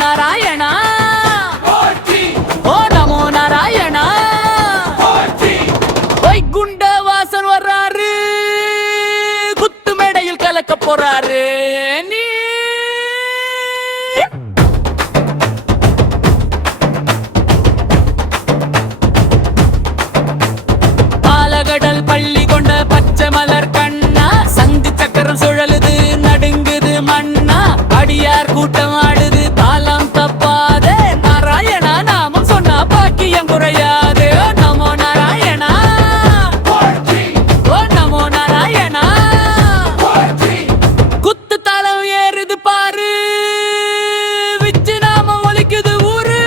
நாராயணா ஓ நமோ நாராயணா வைகுண்ட வாசன் வர்றாரு குத்து மேடையில் கலக்க போறாரு நீ பாலகடல் பள்ளி கொண்ட பச்சை மலர் கண்ணா சங்கு சக்கரம் சுழலுது நடுங்குது மண்ணா அடியார் கூட்டம் ஆடுது தாளம் தப்பாதே நாராயணா நாமம் சொன்னா பாக்கியம் குறையாது நமோ நாராயணா ஓ நமோ நாராயணா குத்து தாளம் ஏறுது பாரு விச்சு நாம ஒலிக்குது ஊரு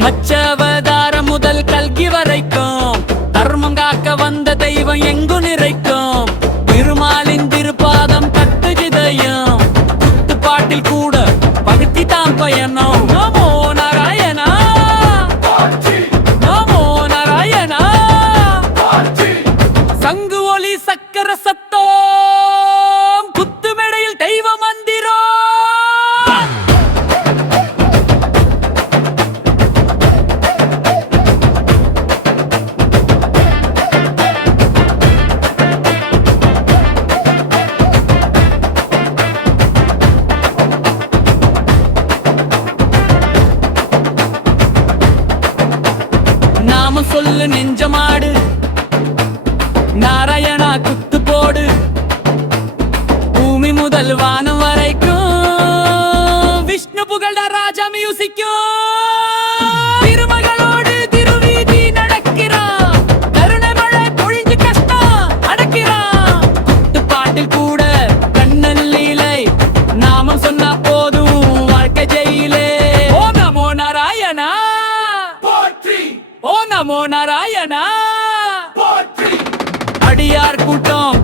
மச்சவதாரம் முதல் கல்கி வரைக்கும் தர்மம் காக்க வந்த தெய்வம் எங்கு நிறைக்கும் திருமாலின் திருப்பாதம் கட்டுஜிதயம் குத்து பாட்டில் கூட பகுத்தி தான் பயணம் நமோ நாராயணா நமோ நாராயணா சங்கு ஒலி சக்கர சத்தம் குத்து மேடையில் தெய்வ மந்திரம் நாம சொல்லு நெஞ்சமாடு நாராயணா குத்து போடு பூமி முதல் வானம் வரைக்கும் விஷ்ணு புகழ்ட ராஜா மியூசிக்கும் திருமகளோடு திருவீதி நடக்கிறான் கருணை மழை பொழிஞ்சு கஷ்டம் அடக்கிறான் குத்து பாட்டில் கூட கண்ணல் லீலை நாமம் சொன்னா போதும் வாழ்க்கை ஜெயிலே ஓ நமோ நாராயணா ஓ நமோ நாராயணா அடியார் கூட்டம்